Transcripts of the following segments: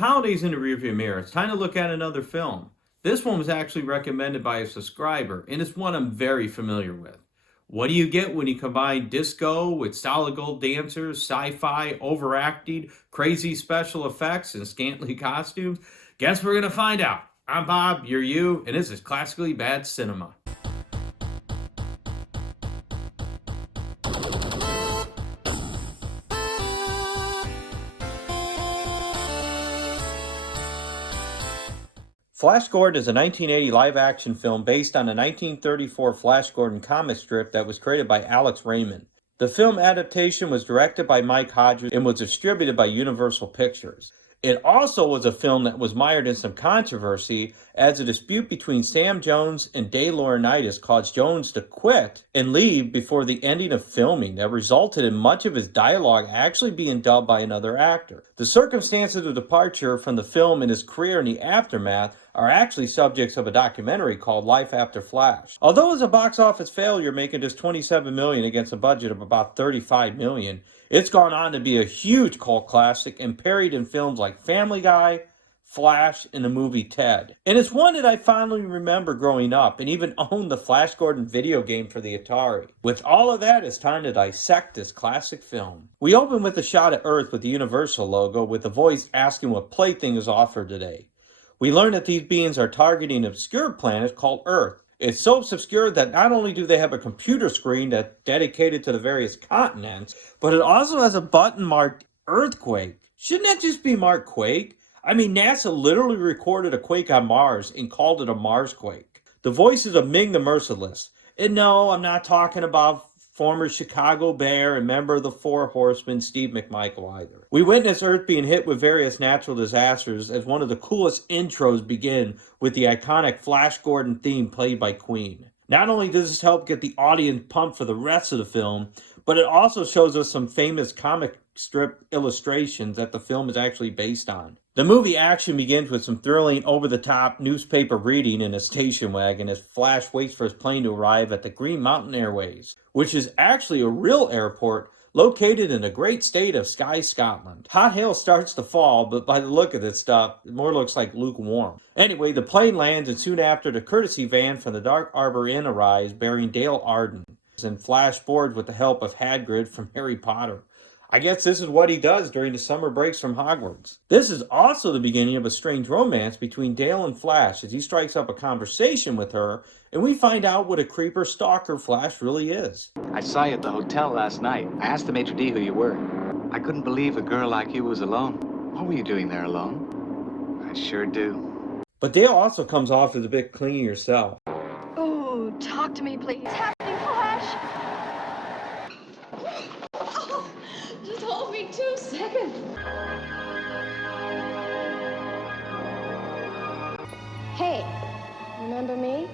holidays in the rearview mirror, it's time to look at another film. This one was actually recommended by a subscriber, and it's one I'm very familiar with. What do you get when you combine disco with solid gold dancers, sci-fi, overacting, crazy special effects, and scantily costumes? Guess we're gonna find out. I'm Bob, you're you, and this is Classically Bad Cinema. Flash Gordon is a 1980 live-action film based on a 1934 Flash Gordon comic strip that was created by Alex Raymond. The film adaptation was directed by Mike Hodges and was distributed by Universal Pictures. It also was a film that was mired in some controversy as a dispute between Sam Jones and Day Laurinaitis caused Jones to quit and leave before the ending of filming that resulted in much of his dialogue actually being dubbed by another actor. The circumstances of departure from the film and his career in the aftermath are actually subjects of a documentary called Life After Flash. Although it was a box office failure, making just $27 million against a budget of about $35 million, it's gone on to be a huge cult classic and parodied in films like Family Guy, Flash, and the movie Ted. And it's one that I fondly remember growing up and even owned the Flash Gordon video game for the Atari. With all of that, it's time to dissect this classic film. We open with a shot of Earth with the Universal logo with a voice asking what plaything is offered today. We learn that these beings are targeting an obscure planet called Earth. It's so obscure that not only do they have a computer screen that's dedicated to the various continents, but it also has a button marked Earthquake. Shouldn't that just be marked Quake? I mean, NASA literally recorded a quake on Mars and called it a Marsquake. The voice is of Ming the Merciless. And no, I'm not talking about former Chicago Bear and member of the Four Horsemen, Steve McMichael, either. We witness Earth being hit with various natural disasters as one of the coolest intros begin with the iconic Flash Gordon theme played by Queen. Not only does this help get the audience pumped for the rest of the film, but it also shows us some famous comic strip illustrations that the film is actually based on. The movie action begins with some thrilling, over-the-top newspaper reading in a station wagon as Flash waits for his plane to arrive at the Green Mountain Airways, which is actually a real airport located in the great state of Skye, Scotland. Hot hail starts to fall, but by the look of this stuff, it more looks like lukewarm. Anyway, the plane lands, and soon after, the courtesy van from the Dark Arbor Inn arrives bearing Dale Arden, and Flash boards with the help of Hagrid from Harry Potter. I guess this is what he does during the summer breaks from Hogwarts. This is also the beginning of a strange romance between Dale and Flash as he strikes up a conversation with her, and we find out what a creeper stalker Flash really is. I saw you at the hotel last night. I asked the maitre d' who you were. I couldn't believe a girl like you was alone. What were you doing there alone? I sure do. But Dale also comes off as a bit clingy herself. Oh, talk to me, please. What's happening, Flash? Just hold me 2 seconds. Hey, remember me?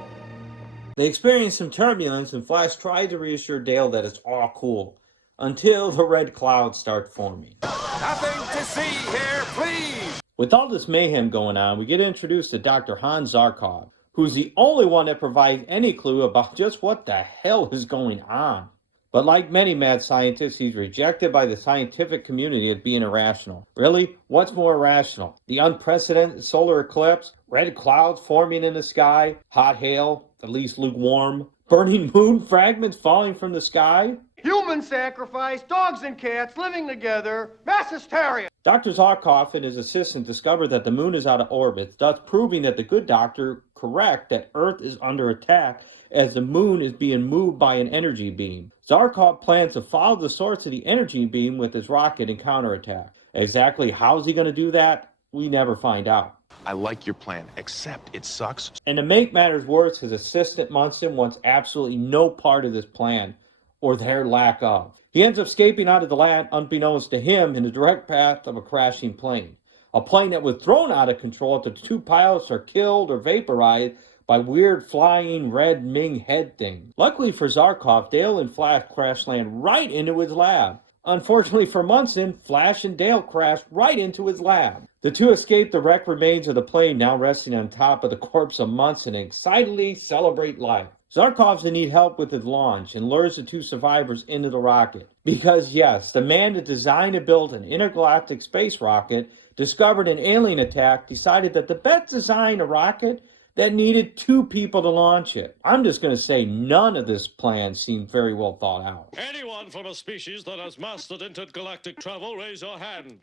They experience some turbulence, and Flash tries to reassure Dale that it's all cool, until the red clouds start forming. Nothing to see here, please! With all this mayhem going on, we get introduced to Dr. Hans Zarkov, who's the only one that provides any clue about just what the hell is going on. But like many mad scientists, he's rejected by the scientific community as being irrational. Really? What's more irrational? The unprecedented solar eclipse? Red clouds forming in the sky? Hot hail? At least lukewarm? Burning moon fragments falling from the sky? Human sacrifice, dogs and cats living together, mass hysteria. Dr. Zarkov and his assistant discover that the moon is out of orbit, thus proving that the good doctor correct that Earth is under attack as the moon is being moved by an energy beam. Zarkov plans to follow the source of the energy beam with his rocket and counterattack. Exactly how is he going to do that? We never find out. I like your plan, except it sucks. And to make matters worse, his assistant Munson wants absolutely no part of this plan, or their lack of. He ends up escaping out of the lab unbeknownst to him in the direct path of a crashing plane. A plane that was thrown out of control after the two pilots are killed or vaporized by weird flying red Ming head things. Luckily for Zarkov, Dale and Flash crash land right into his lab. Unfortunately for Munson, Flash and Dale crash right into his lab. The two escape the wrecked remains of the plane now resting on top of the corpse of Munson and excitedly celebrate life. Zarkov's in need help with the launch and lures the two survivors into the rocket. Because yes, the man that designed and built an intergalactic space rocket discovered an alien attack, decided that the best design a rocket that needed two people to launch it. I'm just going to say none of this plan seemed very well thought out. Anyone from a species that has mastered intergalactic travel, raise your hand.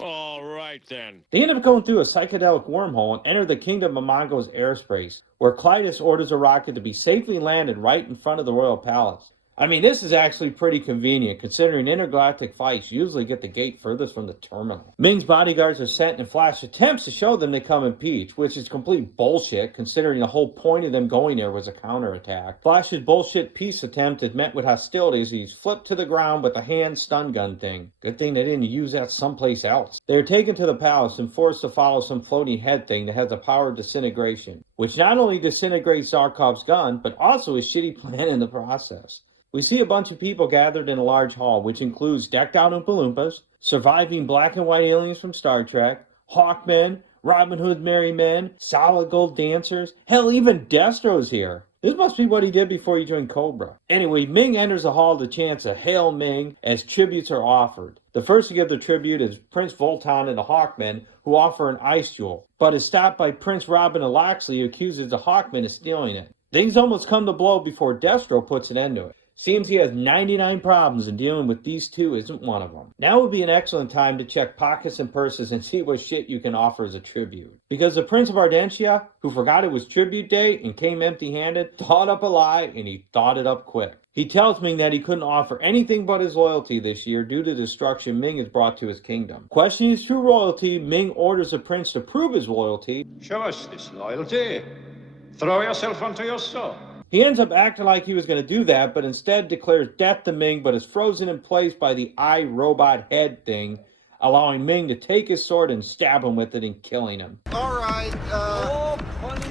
All right, then. They end up going through a psychedelic wormhole and enter the kingdom of Mongo's airspace, where Clytus orders a rocket to be safely landed right in front of the royal palace. I mean, this is actually pretty convenient, considering intergalactic flights usually get the gate furthest from the terminal. Ming's bodyguards are sent, and Flash attempts to show them they come in peace, which is complete bullshit, considering the whole point of them going there was a counterattack. Flash's bullshit peace attempt is met with hostility as he's flipped to the ground with the hand stun gun thing. Good thing they didn't use that someplace else. They are taken to the palace and forced to follow some floating head thing that has the power of disintegration, which not only disintegrates Zarkov's gun, but also his shitty plan in the process. We see a bunch of people gathered in a large hall, which includes decked out Oompa Loompas, surviving black and white aliens from Star Trek, Hawkmen, Robin Hood merry men, solid gold dancers, hell, even Destro's here. This must be what he did before he joined Cobra. Anyway, Ming enters the hall to chant a Hail Ming as tributes are offered. The first to give the tribute is Prince Voltan and the Hawkmen, who offer an ice jewel, but is stopped by Prince Robin of Loxley, who accuses the Hawkmen of stealing it. Things almost come to blow before Destro puts an end to it. Seems he has 99 problems and dealing with these two isn't one of them. Now would be an excellent time to check pockets and purses and see what shit you can offer as a tribute. Because the Prince of Ardentia, who forgot it was tribute day and came empty-handed, thought up a lie and he thought it up quick. He tells Ming that he couldn't offer anything but his loyalty this year due to the destruction Ming has brought to his kingdom. Questioning his true loyalty, Ming orders the prince to prove his loyalty. Show us this loyalty. Throw yourself onto your sword. He ends up acting like he was going to do that, but instead declares death to Ming, but is frozen in place by the eye robot head thing, allowing Ming to take his sword and stab him with it and killing him. All right,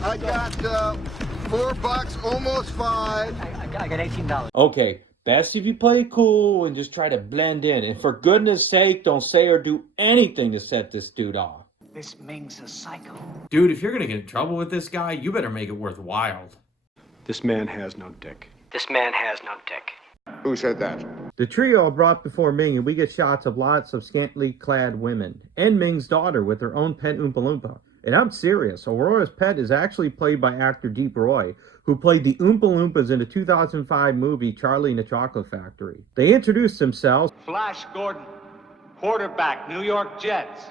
I got $4, almost $5. I got $18. Okay, best if you play it cool and just try to blend in. And for goodness sake, don't say or do anything to set this dude off. This Ming's a psycho. Dude, if you're going to get in trouble with this guy, you better make it worthwhile. This man has no dick. This man has no dick. Who said that? The trio are brought before Ming, and we get shots of lots of scantily clad women, and Ming's daughter with her own pet Oompa Loompa. And I'm serious, Aurora's pet is actually played by actor Deep Roy, who played the Oompa Loompas in the 2005 movie Charlie and the Chocolate Factory. They introduced themselves. Flash Gordon, quarterback, New York Jets.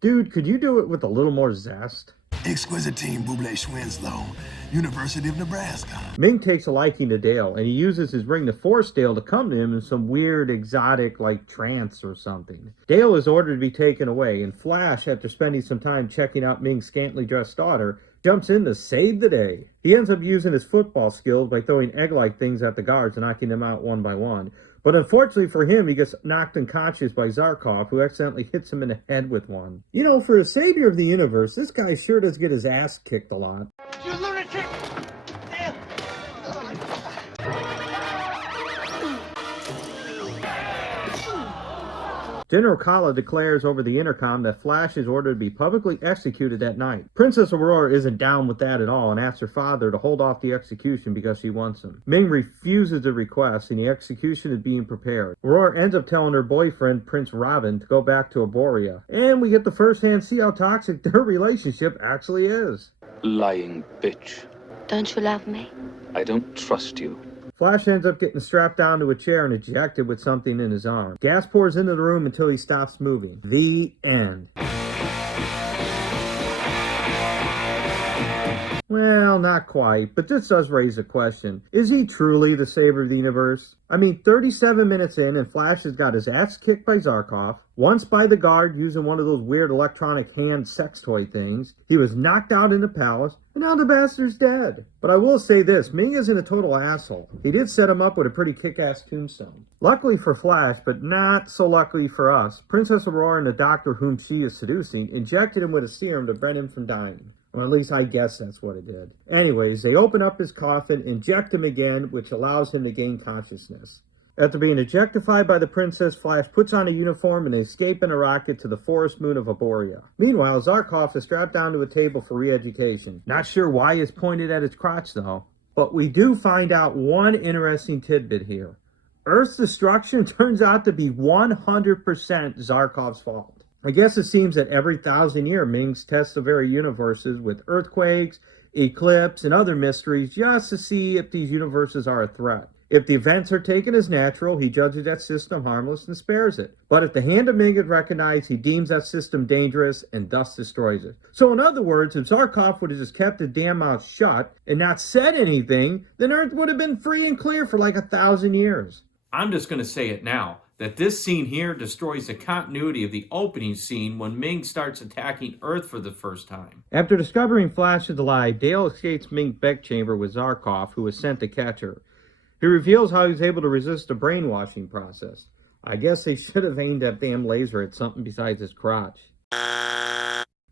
Dude, could you do it with a little more zest? Exquisite team, Buble Schwinslow, University of Nebraska. Ming takes a liking to Dale, and he uses his ring to force Dale to come to him in some weird, exotic, like, trance or something. Dale is ordered to be taken away, and Flash, after spending some time checking out Ming's scantily dressed daughter, jumps in to save the day. He ends up using his football skills by throwing egg-like things at the guards and knocking them out one by one. But unfortunately for him, he gets knocked unconscious by Zarkov, who accidentally hits him in the head with one. You know, for a savior of the universe, this guy sure does get his ass kicked a lot. You lunatic! General Kala declares over the intercom that Flash is ordered to be publicly executed that night. Princess Aurora isn't down with that at all and asks her father to hold off the execution because she wants him. Ming refuses the request and the execution is being prepared. Aurora ends up telling her boyfriend, Prince Robin, to go back to Aboria. And we get to first-hand see how toxic their relationship actually is. Lying bitch. Don't you love me? I don't trust you. Flash ends up getting strapped down to a chair and ejected with something in his arm. Gas pours into the room until he stops moving. The end. Well, not quite, but this does raise a question. Is he truly the savior of the universe? I mean, 37 minutes in and Flash has got his ass kicked by Zarkov, once by the guard using one of those weird electronic hand sex toy things. He was knocked out in the palace, and now the bastard's dead. But I will say this, Ming isn't a total asshole. He did set him up with a pretty kick-ass tombstone. Luckily for Flash, but not so luckily for us, Princess Aurora and the doctor whom she is seducing injected him with a serum to prevent him from dying. Or at least I guess that's what it did. Anyways, they open up his coffin, inject him again, which allows him to gain consciousness. After being objectified by the princess, Flash puts on a uniform and escapes in a rocket to the forest moon of Aboria. Meanwhile, Zarkov is strapped down to a table for re-education. Not sure why it's pointed at his crotch, though. But we do find out one interesting tidbit here. Earth's destruction turns out to be 100% Zarkov's fault. I guess it seems that every 1,000 years, Mings tests the very universes with earthquakes, eclipse, and other mysteries just to see if these universes are a threat. If the events are taken as natural, he judges that system harmless and spares it. But if the hand of Ming is recognized, he deems that system dangerous and thus destroys it. So in other words, if Zarkov would have just kept his damn mouth shut and not said anything, then Earth would have been free and clear for like 1,000 years. I'm just going to say it now, that this scene here destroys the continuity of the opening scene when Ming starts attacking Earth for the first time. After discovering Flash is alive, Dale escapes Ming's back chamber with Zarkov, who was sent to catch her. He reveals how he's able to resist the brainwashing process. I guess they should have aimed that damn laser at something besides his crotch.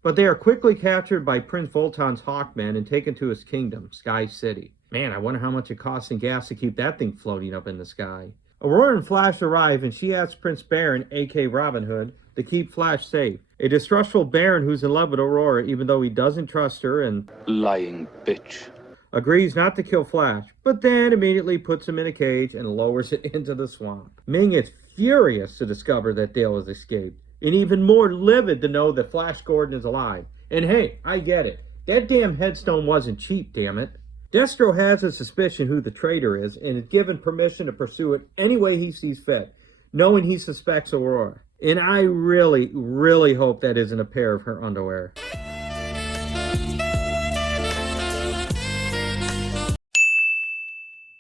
But they are quickly captured by Prince Voltan's Hawkmen and taken to his kingdom, Sky City. Man, I wonder how much it costs in gas to keep that thing floating up in the sky. Aurora and Flash arrive, and she asks Prince Baron, a.k.a. Robin Hood, to keep Flash safe. A distrustful Baron who's in love with Aurora, even though he doesn't trust her, and Lying bitch. agrees not to kill Flash, but then immediately puts him in a cage and lowers it into the swamp. Ming is furious to discover that Dale has escaped, and even more livid to know that Flash Gordon is alive. And hey, I get it. That damn headstone wasn't cheap, damn it. Destro has a suspicion who the traitor is and is given permission to pursue it any way he sees fit, knowing he suspects Aurora. And I really, really hope that isn't a pair of her underwear.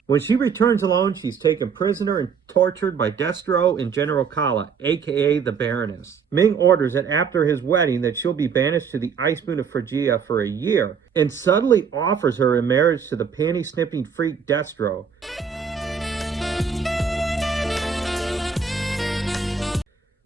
When she returns alone, she's taken prisoner and tortured by Destro and General Kala, a.k.a. the Baroness. Ming orders that after his wedding that she'll be banished to the Ice Moon of Phrygia for a year, and suddenly offers her in marriage to the panty-sniffing freak Destro.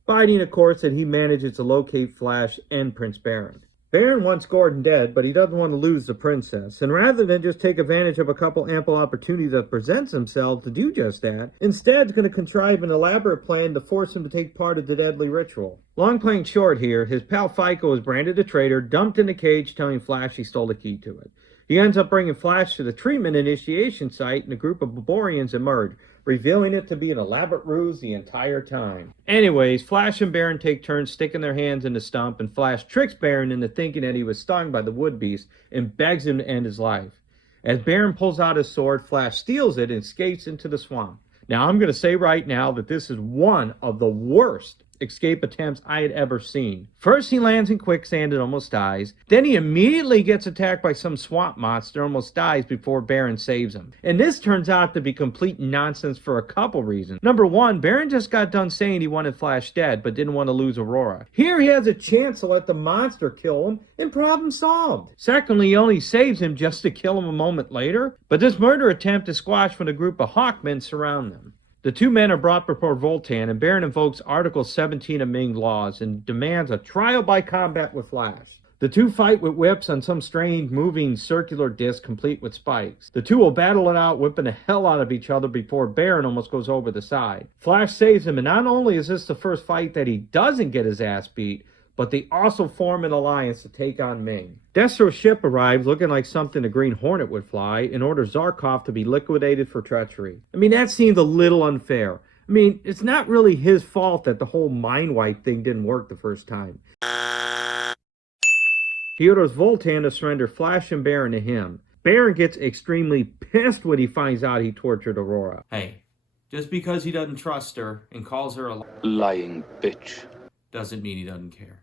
Fighting, of course, that he manages to locate Flash and Prince Baron. Baron wants Gordon dead, but he doesn't want to lose the princess, and rather than just take advantage of a couple ample opportunities that presents himself to do just that, instead is going to contrive an elaborate plan to force him to take part of the deadly ritual. Long playing short here, his pal FICO is branded a traitor, dumped in a cage, telling Flash he stole the key to it. He ends up bringing Flash to the treatment initiation site, and a group of Baborians emerge, revealing it to be an elaborate ruse the entire time. Anyways, Flash and Baron take turns sticking their hands in the stump, and Flash tricks Baron into thinking that he was stung by the wood beast and begs him to end his life. As Baron pulls out his sword, Flash steals it and escapes into the swamp. Now, I'm going to say right now that this is one of the worst escape attempts I had ever seen. First, he lands in quicksand and almost dies. Then he immediately gets attacked by some swamp monster and almost dies before Baron saves him. And this turns out to be complete nonsense for a couple reasons. Number one, Baron just got done saying he wanted Flash dead, but didn't want to lose Aurora. Here he has a chance to let the monster kill him, and problem solved. Secondly, he only saves him just to kill him a moment later. But this murder attempt is squashed when a group of Hawkmen surround them. The two men are brought before Voltan, and Baron invokes Article 17 of Ming laws and demands a trial by combat with Flash. The two fight with whips on some strange moving circular disc complete with spikes. The two will battle it out, whipping the hell out of each other before Baron almost goes over the side. Flash saves him, and not only is this the first fight that he doesn't get his ass beat, but they also form an alliance to take on Ming. Destro's ship arrives looking like something the Green Hornet would fly and orders Zarkov to be liquidated for treachery. I mean, that seemed a little unfair. I mean, it's not really his fault that the whole mind wipe thing didn't work the first time. He orders Voltan to surrender Flash and Baron to him. Baron gets extremely pissed when he finds out he tortured Aurora. Hey, just because he doesn't trust her and calls her a Lying bitch doesn't mean he doesn't care.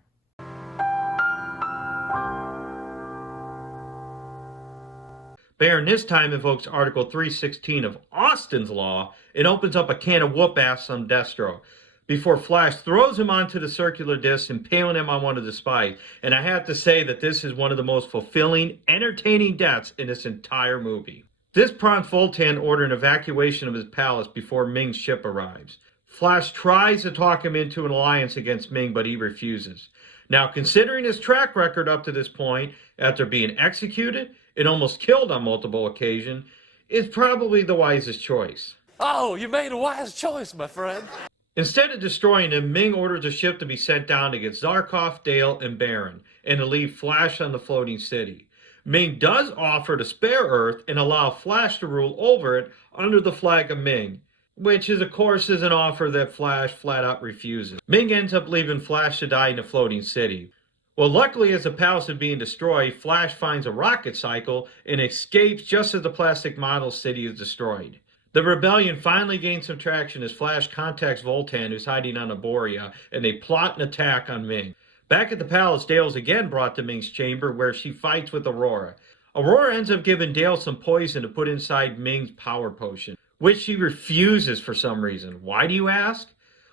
Baron this time invokes Article 316 of Austin's Law and opens up a can of whoop-ass on Destro before Flash throws him onto the circular disc, impaling him on one of the spikes. And I have to say that this is one of the most fulfilling, entertaining deaths in this entire movie. This prompts Voltan to order an evacuation of his palace before Ming's ship arrives. Flash tries to talk him into an alliance against Ming, but he refuses. Now, considering his track record up to this point, after being executed and almost killed on multiple occasions, is probably the wisest choice. Oh, you made a wise choice, my friend. Instead of destroying him, Ming orders a ship to be sent down to get Zarkov, Dale, and Baron, and to leave Flash on the floating city. Ming does offer to spare Earth and allow Flash to rule over it under the flag of Ming, which is, of course, is an offer that Flash flat out refuses. Ming ends up leaving Flash to die in the floating city. Well, luckily, as the palace is being destroyed, Flash finds a rocket cycle and escapes just as the plastic model city is destroyed. The rebellion finally gains some traction as Flash contacts Voltan, who's hiding on Aboria, and they plot an attack on Ming. Back at the palace, Dale's again brought to Ming's chamber, where she fights with Aurora. Aurora ends up giving Dale some poison to put inside Ming's power potion, which she refuses for some reason. Why, do you ask?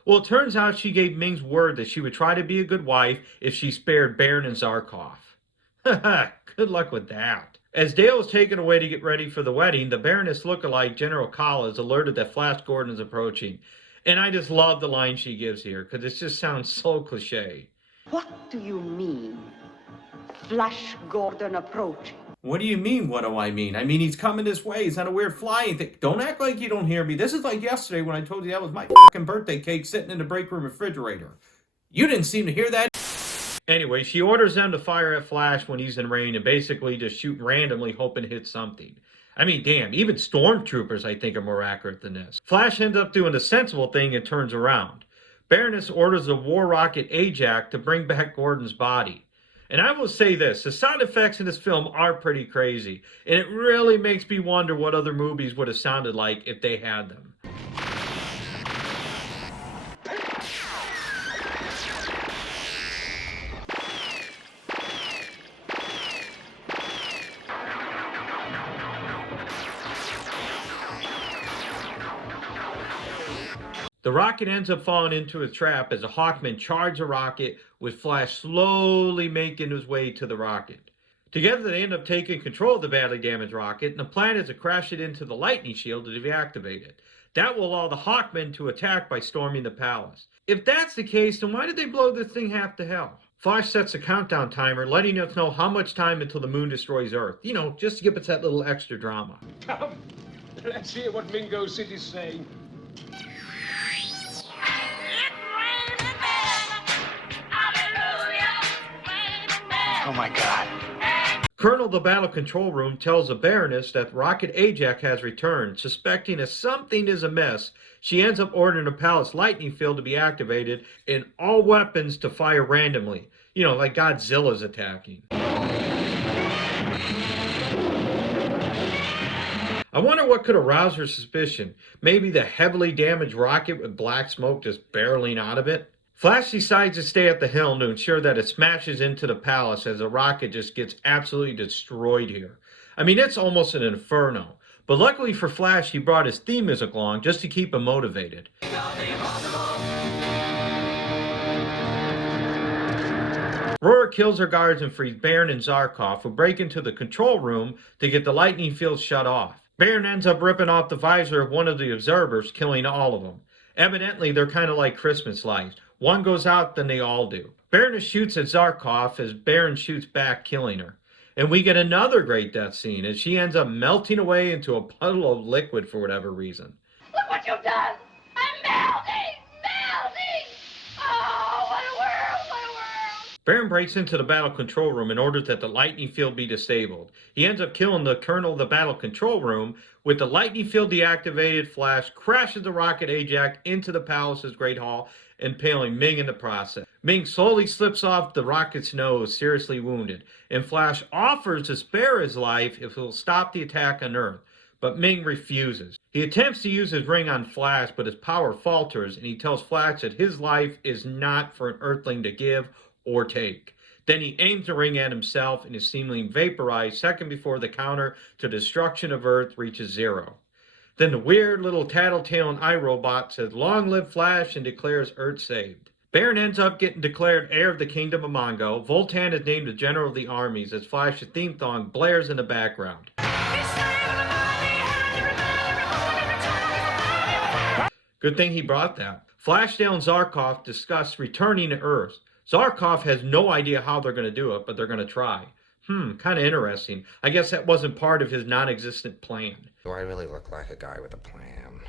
Well, it turns out she gave Ming's word that she would try to be a good wife if she spared Baron and Zarkov. Haha, good luck with that. As Dale is taken away to get ready for the wedding, the Baroness lookalike General Kala is alerted that Flash Gordon is approaching. And I just love the line she gives here, because it just sounds so cliche. What do you mean, Flash Gordon approaching? What do you mean, what do I mean? I mean, he's coming this way. He's on a weird flying thing. Don't act like you don't hear me. This is like yesterday when I told you that was my fucking birthday cake sitting in the break room refrigerator. You didn't seem to hear that. Anyway, she orders them to fire at Flash when he's in range and basically just shoot randomly, hoping to hit something. I mean, damn, even stormtroopers, I think, are more accurate than this. Flash ends up doing the sensible thing and turns around. Baroness orders the war rocket Ajax to bring back Gordon's body. And I will say this, the sound effects in this film are pretty crazy, and it really makes me wonder what other movies would have sounded like if they had them. The rocket ends up falling into a trap as a Hawkman charges a rocket, with Flash slowly making his way to the rocket. Together, they end up taking control of the badly damaged rocket, and the plan is to crash it into the lightning shield to deactivate it. That will allow the Hawkmen to attack by storming the palace. If that's the case, then why did they blow this thing half to hell? Flash sets a countdown timer, letting us know how much time until the moon destroys Earth. You know, just to give us that little extra drama. Come, let's hear what Mingo City's saying. Oh my God. Colonel of the Battle Control Room tells the Baroness that Rocket Ajax has returned. Suspecting that something is amiss, she ends up ordering the palace lightning field to be activated and all weapons to fire randomly. You know, like Godzilla's attacking. I wonder what could arouse her suspicion. Maybe the heavily damaged rocket with black smoke just barreling out of it? Flash decides to stay at the helm to ensure that it smashes into the palace as the rocket just gets absolutely destroyed here. I mean, it's almost an inferno. But luckily for Flash, he brought his theme music along just to keep him motivated. Aurora kills her guards and frees Baron and Zarkov, who break into the control room to get the lightning field shut off. Baron ends up ripping off the visor of one of the observers, killing all of them. Evidently, they're kind of like Christmas lights. One goes out, then they all do. Baroness shoots at Zarkov as Baron shoots back, killing her. And we get another great death scene as she ends up melting away into a puddle of liquid for whatever reason. Look what you've done! I'm melting! Melting! Oh, what a world! What a world! Baron breaks into the battle control room and orders that the lightning field be disabled. He ends up killing the colonel of the battle control room. With the lightning field deactivated, Flash crashes the rocket Ajax into the palace's Great Hall, impaling Ming in the process. Ming slowly slips off the rocket's nose, seriously wounded, and Flash offers to spare his life if he'll stop the attack on Earth, but Ming refuses. He attempts to use his ring on Flash, but his power falters, and he tells Flash that his life is not for an Earthling to give or take. Then he aims the ring at himself and is seemingly vaporized second before the counter to destruction of Earth reaches zero. Then the weird little tattletale iRobot says, "Long live Flash," and declares Earth saved. Baron ends up getting declared heir of the Kingdom of Mongo. Voltan is named the General of the Armies as Flash's theme song blares in the background. Good thing he brought that. Flashdale and Zarkov discuss returning to Earth. Zarkov has no idea how they're going to do it, but they're going to try. Kind of interesting. I guess that wasn't part of his non-existent plan. Do I really look like a guy with a plan?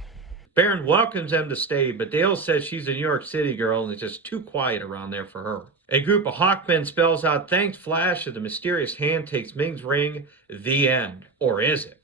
Baron welcomes them to stay, but Dale says she's a New York City girl and it's just too quiet around there for her. A group of Hawkmen spells out thanks Flash as the mysterious hand takes Ming's ring. The end. Or is it?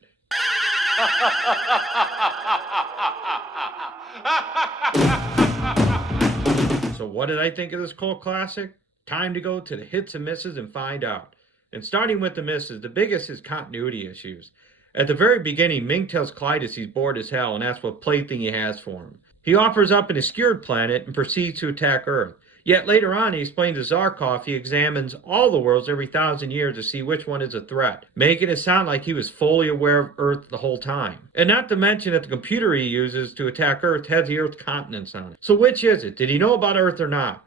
So what did I think of this cult classic? Time to go to the hits and misses and find out. And starting with the misses, the biggest is continuity issues. At the very beginning, Ming tells Clytus he's bored as hell and asks what plaything he has for him. He offers up an obscured planet and proceeds to attack Earth. Yet later on, he explains to Zarkov he examines all the worlds every 1,000 years to see which one is a threat, making it sound like he was fully aware of Earth the whole time. And not to mention that the computer he uses to attack Earth has the Earth continents on it. So which is it? Did he know about Earth or not?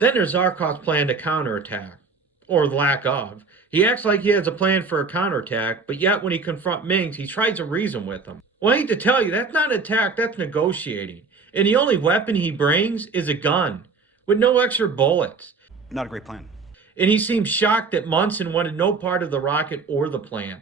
Then there's Zarkov's plan to counterattack, or lack of. He acts like he has a plan for a counterattack, but yet when he confronts Mings, he tries to reason with him. Well, I hate to tell you, that's not an attack, that's negotiating. And the only weapon he brings is a gun, with no extra bullets. Not a great plan. And he seems shocked that Munson wanted no part of the rocket or the plan.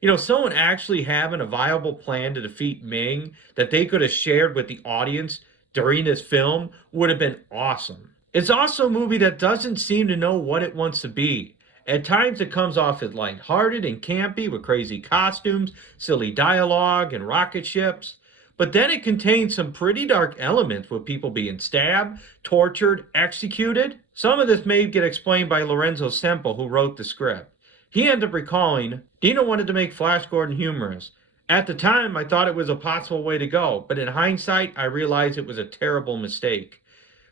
You know, someone actually having a viable plan to defeat Ming that they could have shared with the audience during this film would have been awesome. It's also a movie that doesn't seem to know what it wants to be. At times it comes off as lighthearted and campy with crazy costumes, silly dialogue, and rocket ships. But then it contains some pretty dark elements with people being stabbed, tortured, executed. Some of this may get explained by Lorenzo Semple, who wrote the script. He ended up recalling, Dino wanted to make Flash Gordon humorous. At the time, I thought it was a possible way to go, but in hindsight, I realized it was a terrible mistake.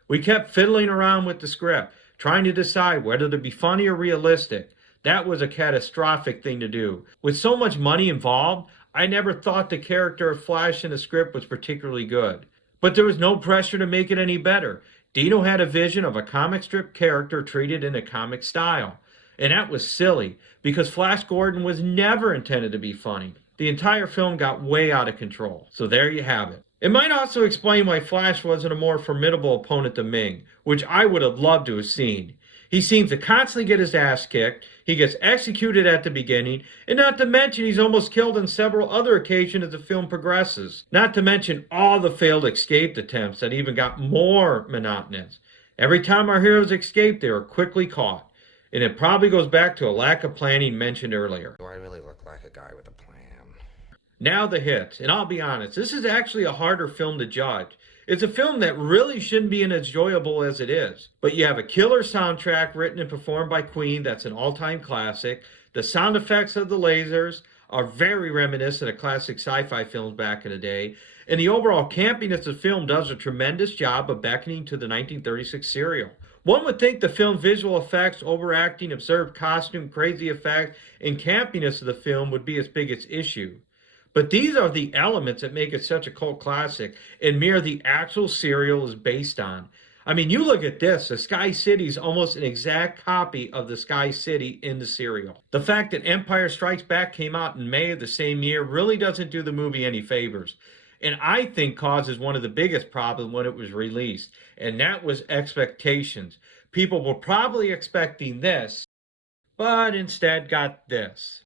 We kept fiddling around with the script, trying to decide whether to be funny or realistic. That was a catastrophic thing to do. With so much money involved, I never thought the character of Flash in the script was particularly good. But there was no pressure to make it any better. Dino had a vision of a comic strip character treated in a comic style. And that was silly, because Flash Gordon was never intended to be funny. The entire film got way out of control. So there you have it. It might also explain why Flash wasn't a more formidable opponent than Ming, which I would have loved to have seen. He seems to constantly get his ass kicked, he gets executed at the beginning, and not to mention he's almost killed on several other occasions as the film progresses. Not to mention all the failed escape attempts that even got more monotonous. Every time our heroes escaped, they were quickly caught. And it probably goes back to a lack of planning mentioned earlier. Do I really look like a guy with a plan? Now the hits, and I'll be honest, this is actually a harder film to judge. It's a film that really shouldn't be as enjoyable as it is. But you have a killer soundtrack written and performed by Queen that's an all-time classic. The sound effects of the lasers are very reminiscent of classic sci-fi films back in the day. And the overall campiness of the film does a tremendous job of beckoning to the 1936 serial. One would think the film's visual effects, overacting, absurd costume, crazy effects, and campiness of the film would be its biggest issue. But these are the elements that make it such a cult classic and mirror the actual serial is based on. I mean, you look at this, the Sky City is almost an exact copy of the Sky City in the serial. The fact that Empire Strikes Back came out in May of the same year really doesn't do the movie any favors. And I think causes one of the biggest problems when it was released. And that was expectations. People were probably expecting this, but instead got this.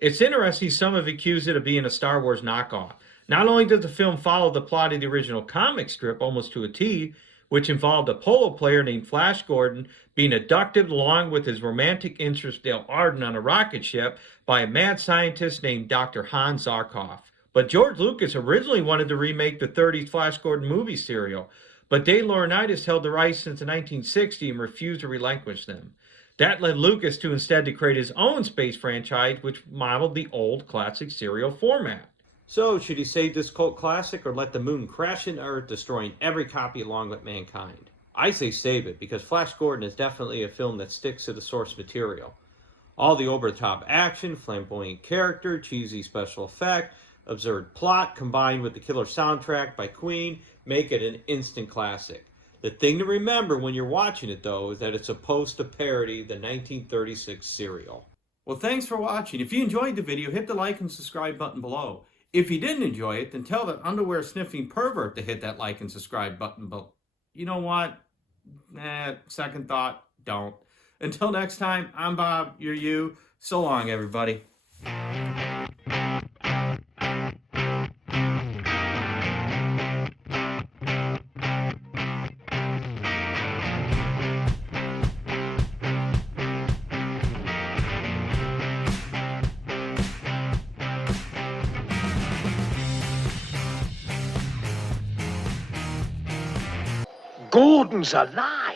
It's interesting some have accused it of being a Star Wars knockoff. Not only does the film follow the plot of the original comic strip almost to a T, which involved a polo player named Flash Gordon being abducted along with his romantic interest Dale Arden on a rocket ship by a mad scientist named Dr. Hans Zarkov. But George Lucas originally wanted to remake the 30s Flash Gordon movie serial, but Dave Laurinaitis held the rights since 1960 and refused to relinquish them. That led Lucas to instead to create his own space franchise, which modeled the old classic serial format. So, should he save this cult classic or let the moon crash into Earth, destroying every copy along with mankind? I say save it, because Flash Gordon is definitely a film that sticks to the source material. All the over-the-top action, flamboyant character, cheesy special effect, absurd plot, combined with the killer soundtrack by Queen, make it an instant classic. The thing to remember when you're watching it, though, is that it's supposed to parody the 1936 serial. Well, thanks for watching. If you enjoyed the video, hit the like and subscribe button below. If you didn't enjoy it, then tell that underwear-sniffing pervert to hit that like and subscribe button below. You know what? Second thought, don't. Until next time, I'm Bob, you're you. So long, everybody. Gordon's alive.